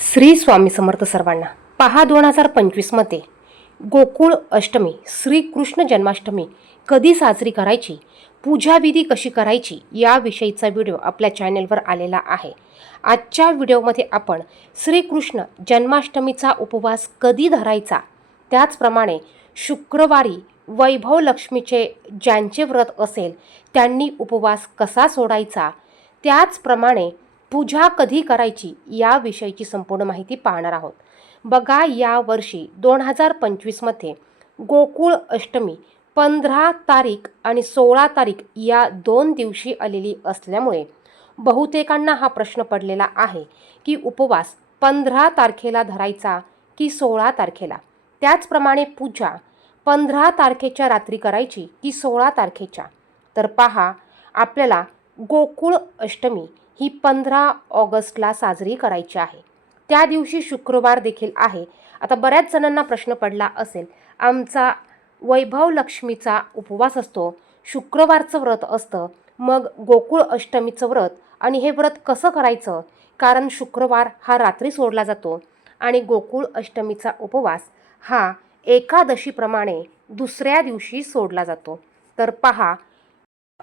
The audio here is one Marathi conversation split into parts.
श्री स्वामी समर्थ सर्वांना पहा दोन हजार पंचवीसमध्ये गोकुळ अष्टमी श्रीकृष्ण जन्माष्टमी कधी साजरी करायची? पूजाविधी कशी करायची? याविषयीचा व्हिडिओ आपल्या चॅनेलवर आलेला आहे. आजच्या व्हिडिओमध्ये आपण श्रीकृष्ण जन्माष्टमीचा उपवास कधी धरायचा? त्याचप्रमाणे शुक्रवारी वैभव लक्ष्मीचे ज्यांचे व्रत असेल त्यांनी उपवास कसा सोडायचा? त्याचप्रमाणे पूजा कधी करायची याविषयीची संपूर्ण माहिती पाहणार आहोत. बघा यावर्षी दोन हजार पंचवीसमध्ये गोकुळ अष्टमी पंधरा तारीख आणि सोळा तारीख या दोन दिवशी आलेली असल्यामुळे बहुतेकांना हा प्रश्न पडलेला आहे की उपवास पंधरा तारखेला धरायचा की सोळा तारखेला? त्याचप्रमाणे पूजा पंधरा तारखेच्या रात्री करायची की सोळा तारखेच्या? तर पहा आपल्याला गोकुळ अष्टमी ही पंधरा ऑगस्टला साजरी करायची आहे. त्या दिवशी शुक्रवार देखील आहे. आता बऱ्याच जणांना प्रश्न पडला असेल आमचा वैभव लक्ष्मीचा उपवास असतो शुक्रवारचं व्रत असतं मग गोकुळ अष्टमीचं व्रत आणि हे व्रत कसं करायचं? कारण शुक्रवार हा रात्री सोडला जातो आणि गोकुळ अष्टमीचा उपवास हा एकादशीप्रमाणे दुसऱ्या दिवशी सोडला जातो. तर पहा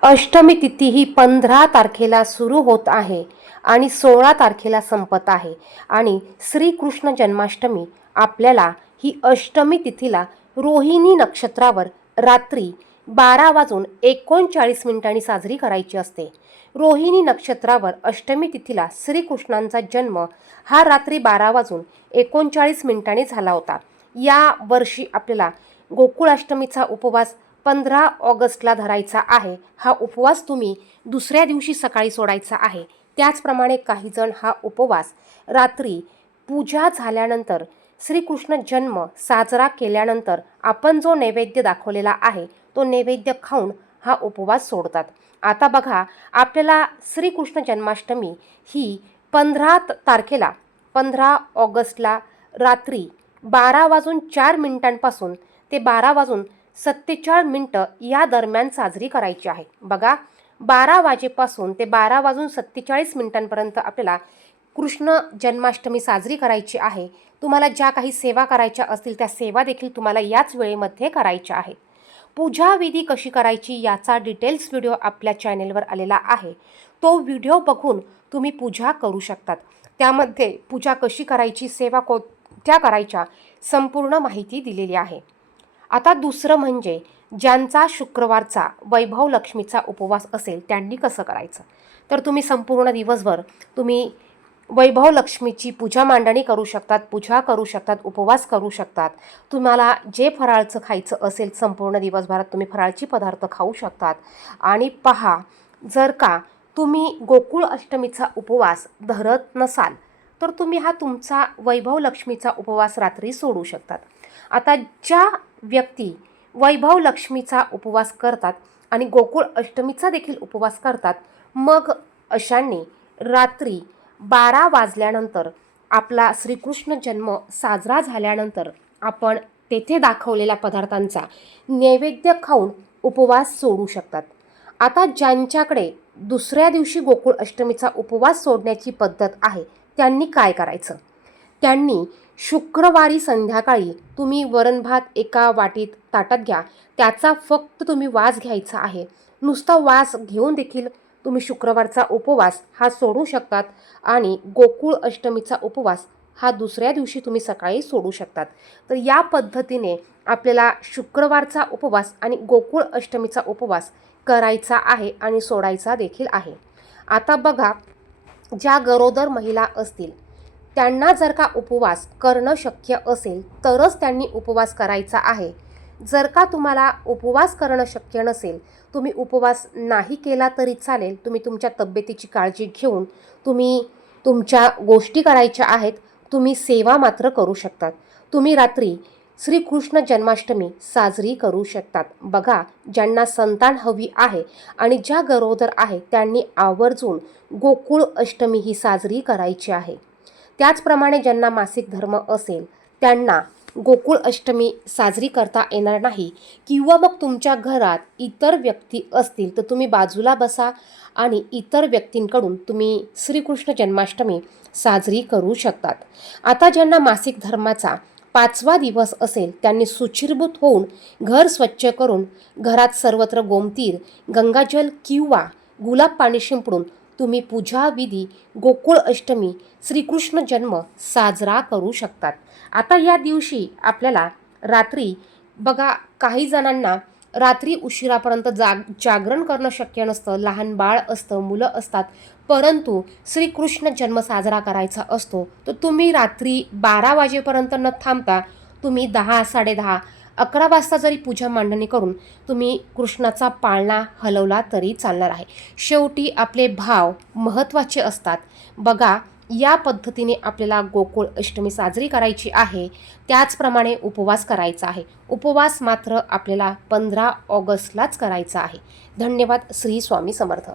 अष्टमी तिथी ही पंधरा तारखेला सुरू होत आहे आणि सोळा तारखेला संपत आहे. आणि श्रीकृष्ण जन्माष्टमी आपल्याला ही अष्टमी तिथीला रोहिणी नक्षत्रावर रात्री बारा वाजून एकोणचाळीस मिनिटांनी साजरी करायची असते. रोहिणी नक्षत्रावर अष्टमी तिथीला श्रीकृष्णांचा जन्म हा रात्री बारा वाजून एकोणचाळीस मिनिटांनी झाला होता. या वर्षी आपल्याला गोकुळाष्टमीचा उपवास पंधरा ऑगस्टला धरायचा आहे. हा उपवास तुम्ही दुसऱ्या दिवशी सकाळी सोडायचा आहे. त्याचप्रमाणे काही जण हा उपवास रात्री पूजा झाल्यानंतर श्रीकृष्ण जन्म साजरा केल्यानंतर आपण जो नैवेद्य दाखवलेला आहे तो नैवेद्य खाऊन हा उपवास सोडतात. आता बघा आपल्याला श्रीकृष्ण जन्माष्टमी ही पंधरा तारखेला पंधरा ऑगस्टला रात्री बारा वाजून चार मिनिटांपासून ते बारा वाजून सत्तेचाळीस मिनटं या दरम्यान साजरी करायची आहे. बघा बारा वाजेपासून ते बारा वाजून सत्तेचाळीस मिनिटांपर्यंत आपल्याला कृष्ण जन्माष्टमी साजरी करायची आहे. तुम्हाला ज्या काही सेवा करायच्या असतील त्या सेवा देखील तुम्हाला याच वेळेमध्ये करायच्या आहेत. पूजाविधी कशी करायची याचा डिटेल्स व्हिडिओ आपल्या चॅनेलवर आलेला आहे. तो व्हिडिओ बघून तुम्ही पूजा करू शकतात. त्यामध्ये पूजा कशी करायची सेवा कोणत्या करायच्या संपूर्ण माहिती दिलेली आहे. आता दुसरं म्हणजे ज्यांचा शुक्रवारचा वैभव लक्ष्मीचा उपवास असेल त्यांनी कसं करायचं? तर तुम्ही संपूर्ण दिवसभर तुम्ही वैभव लक्ष्मीची पूजा मांडणी करू शकतात पूजा करू शकतात उपवास करू शकतात. तुम्हाला जे फराळचं खायचं असेल संपूर्ण दिवसभरात तुम्ही फराळची पदार्थ खाऊ शकतात. आणि पहा जर का तुम्ही गोकुळ अष्टमीचा उपवास धरत नसाल तर तुम्ही हा तुमचा वैभव लक्ष्मीचा उपवास रात्री सोडू शकतात. आता ज्या व्यक्ती वैभव लक्ष्मीचा उपवास करतात आणि गोकुळ अष्टमीचा देखील उपवास करतात. मग अशांनी रात्री बारा वाजल्यानंतर आपला श्रीकृष्ण जन्म साजरा झाल्यानंतर आपण तेथे दाखवलेल्या पदार्थांचा नैवेद्य खाऊन उपवास सोडू शकतात. आता ज्यांच्याकडे दुसऱ्या दिवशी गोकुळ अष्टमीचा उपवास सोडण्याची पद्धत आहे त्यांनी काय करायचं? त्यांनी शुक्रवारी संध्याकाळी तुम्ही वरण भात एका वाटीत ताटात घ्या. त्याचा फक्त तुम्ही वास घ्यायचा आहे. नुसता वास घेऊन देखील तुम्ही शुक्रवारचा उपवास हा सोडू शकतात आणि गोकुळ अष्टमीचा उपवास हा दुसऱ्या दिवशी तुम्ही सकाळी सोडू शकतात. तर या पद्धतीने आपल्याला शुक्रवारचा उपवास आणि गोकुळ अष्टमीचा उपवास करायचा आहे आणि सोडायचा देखील आहे. आता बघा ज्या गरोदर महिला असतील त्यांना जर का उपवास करणं शक्य असेल तरच त्यांनी उपवास करायचा आहे. जर का तुम्हाला उपवास करणं शक्य नसेल तुम्ही उपवास नाही केला तरी चालेल तुम्ही तुमच्या तब्येतीची काळजी घेऊन तुम्ही तुमच्या गोष्टी करायच्या आहेत तुम्ही सेवा मात्र करू शकतात. तुम्ही रात्री श्रीकृष्ण जन्माष्टमी साजरी करू शकतात. बघा ज्यांना संतान हवी आहे आणि ज्या गरोदर आहे त्यांनी आवर्जून गोकुळ अष्टमी ही साजरी करायची आहे. त्याचप्रमाणे ज्यांना मासिक धर्म असेल त्यांना गोकुळ अष्टमी साजरी करता येणार नाही. किंवा मग तुमच्या घरात इतर व्यक्ती असतील तर तुम्ही बाजूला बसा आणि इतर व्यक्तींकडून तुम्ही श्रीकृष्ण जन्माष्टमी साजरी करू शकतात. आता ज्यांना मासिक धर्माचा पाचवा दिवस असेल त्यांनी सुचिरभूत होऊन घर स्वच्छ करून घरात सर्वत्र गोमतीर गंगाजल किंवा गुलाब पाणी शिंपडून तुम्ही पूजा विधी गोकुळ अष्टमी श्रीकृष्ण जन्म साजरा करू शकतात. आता या दिवशी आपल्याला रात्री बघा काही जणांना रात्री उशिरापर्यंत जाग जागरण करणं शक्य नसतं. लहान बाळ असतं मुलं असतात. परंतु श्रीकृष्ण जन्म साजरा करायचा असतो. तर तुम्ही रात्री बारा वाजेपर्यंत न थांबता तुम्ही दहा साडेदहा अकरा वाजता जरी पूजा मांडणी करून तुम्ही कृष्णाचा पाळणा हलवला तरी चालणार आहे. शेवटी आपले भाव महत्त्वाचे असतात. बघा या पद्धतीने आपल्याला गोकुळ अष्टमी साजरी करायची आहे. त्याचप्रमाणे उपवास करायचा आहे. उपवास मात्र आपल्याला पंधरा ऑगस्टलाच करायचा आहे. धन्यवाद. श्री स्वामी समर्थ.